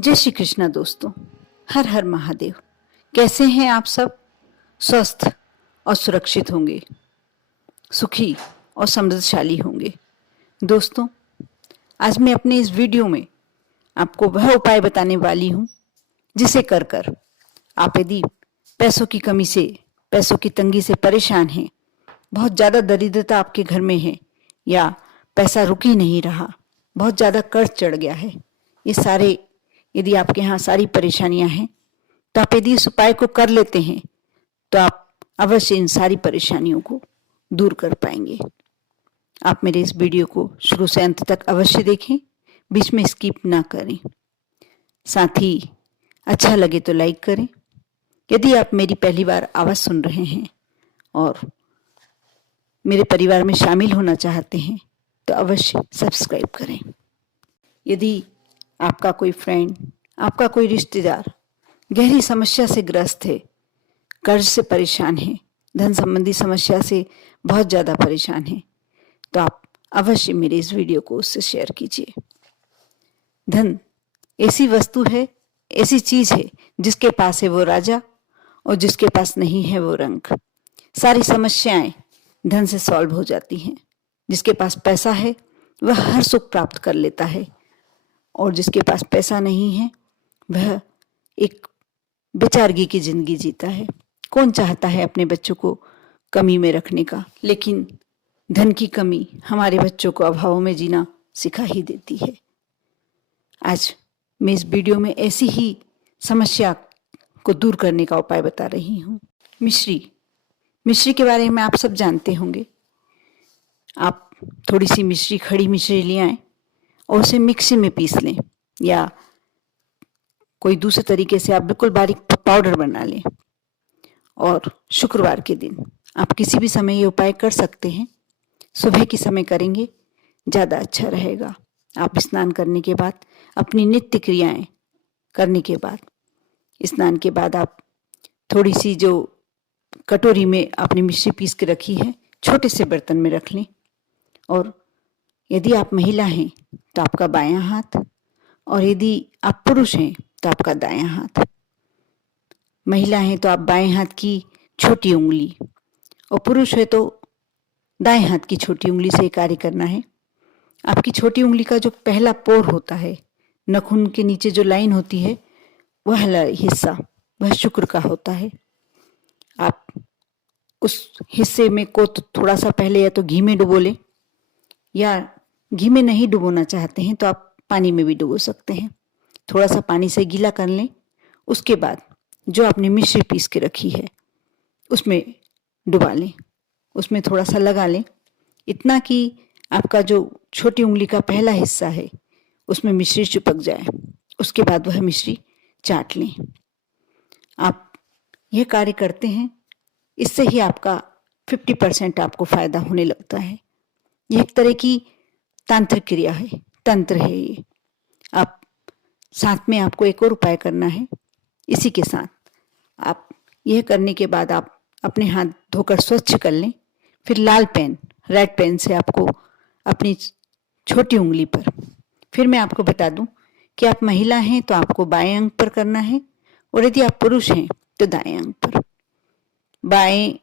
जय श्री कृष्णा दोस्तों। हर हर महादेव। कैसे हैं आप सब? स्वस्थ और सुरक्षित होंगे, सुखी और समृद्धशाली होंगे। दोस्तों, आज मैं अपने इस वीडियो में आपको वह उपाय बताने वाली हूँ जिसे कर कर आप यदि पैसों की कमी से, पैसों की तंगी से परेशान हैं, बहुत ज़्यादा दरिद्रता आपके घर में है या पैसा रुक ही नहीं रहा, बहुत ज़्यादा कर्ज चढ़ गया है, ये सारे यदि आपके यहाँ सारी परेशानियां हैं, तो आप यदि इस उपाय को कर लेते हैं तो आप अवश्य इन सारी परेशानियों को दूर कर पाएंगे। आप मेरे इस वीडियो को शुरू से अंत तक अवश्य देखें, बीच में स्किप ना करें। साथ ही अच्छा लगे तो लाइक करें। यदि आप मेरी पहली बार आवाज़ सुन रहे हैं और मेरे परिवार में शामिल होना चाहते हैं तो अवश्य सब्सक्राइब करें। यदि आपका कोई फ्रेंड, आपका कोई रिश्तेदार गहरी समस्या से ग्रस्त है, कर्ज से परेशान है, धन संबंधी समस्या से बहुत ज़्यादा परेशान है, तो आप अवश्य मेरे इस वीडियो को उससे शेयर कीजिए। धन ऐसी वस्तु है, ऐसी चीज़ है जिसके पास है वो राजा और जिसके पास नहीं है वो रंक। सारी समस्याएं धन से सॉल्व हो जाती हैं। जिसके पास पैसा है वह हर सुख प्राप्त कर लेता है और जिसके पास पैसा नहीं है वह एक बेचारगी की जिंदगी जीता है। कौन चाहता है अपने बच्चों को कमी में रखने का? लेकिन धन की कमी हमारे बच्चों को अभाव में जीना सिखा ही देती है। आज मैं इस वीडियो में ऐसी ही समस्या को दूर करने का उपाय बता रही हूँ। मिश्री के बारे में आप सब जानते होंगे। आप थोड़ी सी मिश्री, खड़ी मिश्री ले आएं और उसे मिक्सी में पीस लें या कोई दूसरे तरीके से आप बिल्कुल बारीक पाउडर बना लें। और शुक्रवार के दिन आप किसी भी समय ये उपाय कर सकते हैं। सुबह के समय करेंगे ज़्यादा अच्छा रहेगा। आप स्नान करने के बाद, अपनी नित्य क्रियाएं करने के बाद, स्नान के बाद आप थोड़ी सी जो कटोरी में आपने मिश्री पीस के रखी है, छोटे से बर्तन में रख लें। और यदि आप महिला हैं तो आपका बायां हाथ, और यदि आप पुरुष हैं तो आपका दायां हाथ। महिला हैं तो आप बाएं हाथ की छोटी उंगली, और पुरुष है तो दाएं हाथ की छोटी उंगली से कार्य करना है। आपकी छोटी उंगली का जो पहला पोर होता है, नाखून के नीचे जो लाइन होती है, वह हिस्सा वह शुक्र का होता है। आप उस हिस्से में को तो थोड़ा सा पहले या तो घी में डुबो लें, या घी में नहीं डुबोना चाहते हैं तो आप पानी में भी डुबो सकते हैं। थोड़ा सा पानी से गीला कर लें। उसके बाद जो आपने मिश्री पीस के रखी है उसमें डुबा लें, उसमें थोड़ा सा लगा लें, इतना कि आपका जो छोटी उंगली का पहला हिस्सा है उसमें मिश्री चिपक जाए। उसके बाद वह मिश्री चाट लें। आप यह कार्य करते हैं, इससे ही आपका 50% आपको फायदा होने लगता है। यह एक तरह की तांत्रिक क्रिया है, तंत्र है ये। आप साथ में आपको एक और उपाय करना है। इसी के साथ आप यह करने के बाद आप अपने हाथ धोकर स्वच्छ कर लें। फिर लाल पेन, रेड पेन से आपको अपनी छोटी उंगली पर, फिर मैं आपको बता दूं कि आप महिला हैं तो आपको बाएं अंग पर करना है, और यदि आप पुरुष हैं तो दाएं अंग पर। बाएं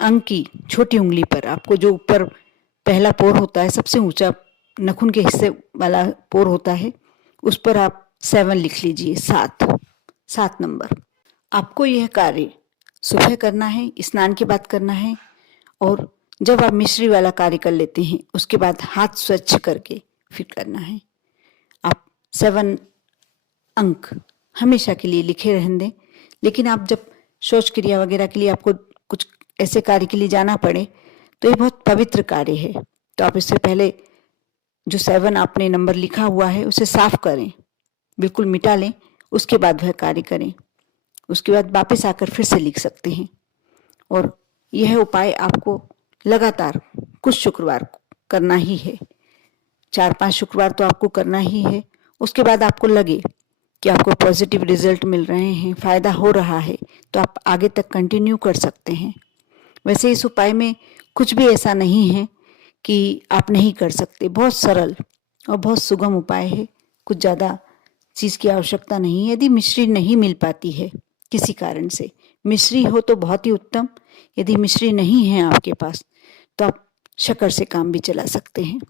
अंग की छोटी उंगली पर आपको जो ऊपर पहला पोर होता है, सबसे ऊंचा नाखून के हिस्से वाला पोर होता है, उस पर आप 7 लिख लीजिए, 7 नंबर। आपको यह कार्य सुबह करना है, स्नान के बाद करना है, और जब आप मिश्री वाला कार्य कर लेते हैं उसके बाद हाथ स्वच्छ करके फिर करना है। आप 7 अंक हमेशा के लिए लिखे रहने दें। लेकिन आप जब शौच क्रिया वगैरह के लिए आपको कुछ ऐसे कार्य के लिए जाना पड़े तो ये बहुत पवित्र कार्य है। तो आप इससे पहले जो 7 आपने नंबर लिखा हुआ है उसे साफ करें, बिल्कुल मिटा लें, उसके बाद वह कार्य करें। उसके बाद वापस आकर फिर से लिख सकते हैं। और यह उपाय आपको लगातार कुछ शुक्रवार करना ही है, 4-5 शुक्रवार तो आपको करना ही है। उसके बाद आपको लगे कि आपको पॉजिटिव रिजल्ट मिल रहे हैं, फ़ायदा हो रहा है, तो आप आगे तक कंटिन्यू कर सकते हैं। वैसे इस उपाय में कुछ भी ऐसा नहीं है कि आप नहीं कर सकते। बहुत सरल और बहुत सुगम उपाय है, कुछ ज़्यादा चीज़ की आवश्यकता नहीं है। यदि मिश्री नहीं मिल पाती है किसी कारण से, मिश्री हो तो बहुत ही उत्तम, यदि मिश्री नहीं है आपके पास तो आप शक्कर से काम भी चला सकते हैं।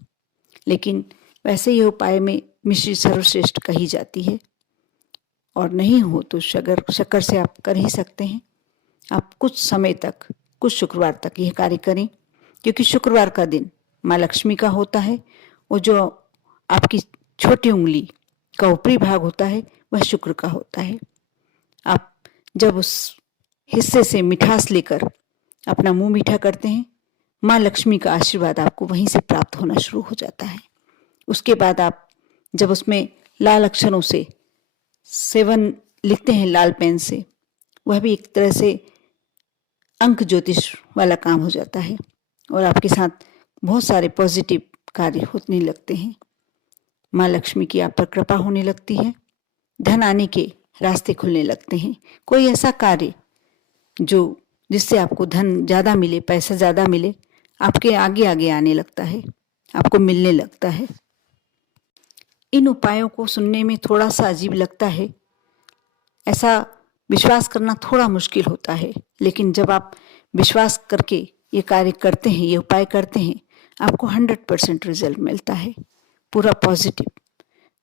लेकिन वैसे ये उपाय में मिश्री सर्वश्रेष्ठ कही जाती है, और नहीं हो तो शक्कर से आप कर ही सकते हैं। आप कुछ समय तक, कुछ शुक्रवार तक यह कार्य करें, क्योंकि शुक्रवार का दिन माँ लक्ष्मी का होता है। वो जो आपकी छोटी उंगली का ऊपरी भाग होता है वह शुक्र का होता है। आप जब उस हिस्से से मिठास लेकर अपना मुंह मीठा करते हैं, माँ लक्ष्मी का आशीर्वाद आपको वहीं से प्राप्त होना शुरू हो जाता है। उसके बाद आप जब उसमें लाल अक्षरों से 7 लिखते हैं लाल पेन से, वह भी एक तरह से अंक ज्योतिष वाला काम हो जाता है, और आपके साथ बहुत सारे पॉजिटिव कार्य होने लगते हैं। माँ लक्ष्मी की आप पर कृपा होने लगती है, धन आने के रास्ते खुलने लगते हैं। कोई ऐसा कार्य जिससे आपको धन ज़्यादा मिले, पैसा ज़्यादा मिले, आपके आगे आगे आने लगता है, आपको मिलने लगता है। इन उपायों को सुनने में थोड़ा सा अजीब लगता है, ऐसा विश्वास करना थोड़ा मुश्किल होता है, लेकिन जब आप विश्वास करके ये कार्य करते हैं, ये उपाय करते हैं, आपको 100% रिजल्ट मिलता है, पूरा पॉजिटिव।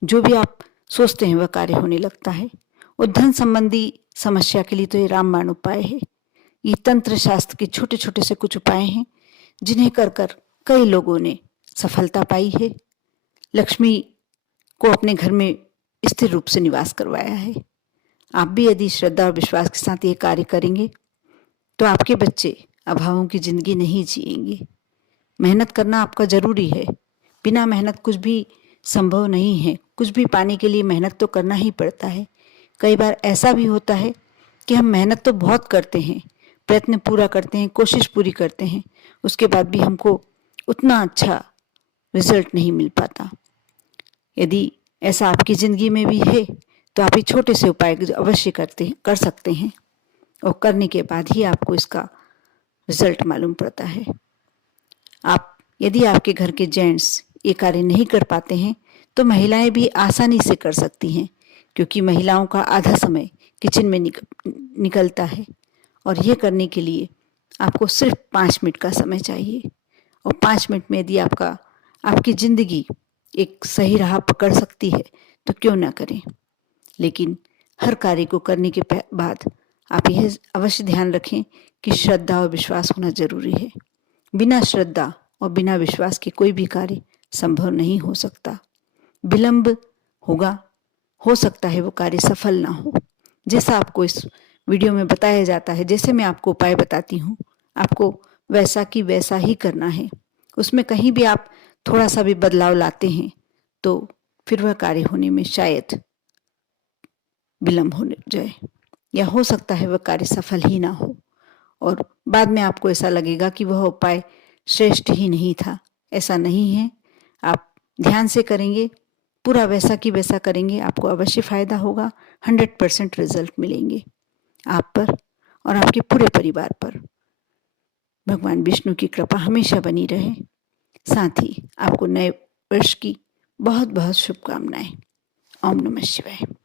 जो भी आप सोचते हैं वह कार्य होने लगता है। और धन संबंधी समस्या के लिए तो ये रामबाण उपाय है। ये तंत्र शास्त्र के छोटे छोटे से कुछ उपाय हैं जिन्हें कर कर कई लोगों ने सफलता पाई है, लक्ष्मी को अपने घर में स्थिर रूप से निवास करवाया है। आप भी यदि श्रद्धा और विश्वास के साथ ये कार्य करेंगे तो आपके बच्चे अभावों की जिंदगी नहीं जिएंगे। मेहनत करना आपका जरूरी है, बिना मेहनत कुछ भी संभव नहीं है। कुछ भी पाने के लिए मेहनत तो करना ही पड़ता है। कई बार ऐसा भी होता है कि हम मेहनत तो बहुत करते हैं, प्रयत्न पूरा करते हैं, कोशिश पूरी करते हैं, उसके बाद भी हमको उतना अच्छा रिजल्ट नहीं मिल पाता। यदि ऐसा आपकी ज़िंदगी में भी है तो आप ये छोटे से उपाय अवश्य कर सकते हैं, और करने के बाद ही आपको इसका रिजल्ट मालूम पड़ता है। यदि आपके घर के जेंट्स ये कार्य नहीं कर पाते हैं तो महिलाएं भी आसानी से कर सकती हैं, क्योंकि महिलाओं का आधा समय किचन में निकलता है, और ये करने के लिए आपको सिर्फ 5 मिनट का समय चाहिए। और 5 मिनट में यदि आपकी ज़िंदगी एक सही राह पकड़ सकती है तो क्यों ना करें। लेकिन हर कार्य को करने के बाद आप यह अवश्य ध्यान रखें कि श्रद्धा और विश्वास होना जरूरी है। बिना श्रद्धा और बिना विश्वास के कोई भी कार्य संभव नहीं हो सकता। विलंब होगा, हो सकता है वो कार्य सफल ना हो। जैसा आपको इस वीडियो में बताया जाता है, जैसे मैं आपको उपाय बताती हूँ, आपको वैसा की वैसा ही करना है। उसमें कहीं भी आप थोड़ा सा भी बदलाव लाते हैं तो फिर वह कार्य होने में शायद विलंब हो जाए, या हो सकता है वह कार्य सफल ही ना हो, और बाद में आपको ऐसा लगेगा कि वह उपाय श्रेष्ठ ही नहीं था। ऐसा नहीं है। आप ध्यान से करेंगे, पूरा वैसा की वैसा करेंगे, आपको अवश्य फायदा होगा। 100% रिजल्ट मिलेंगे आप पर और आपके पूरे परिवार पर। भगवान विष्णु की कृपा हमेशा बनी रहे। साथ ही आपको नए वर्ष की बहुत बहुत शुभकामनाएं। ओम नमः शिवाय।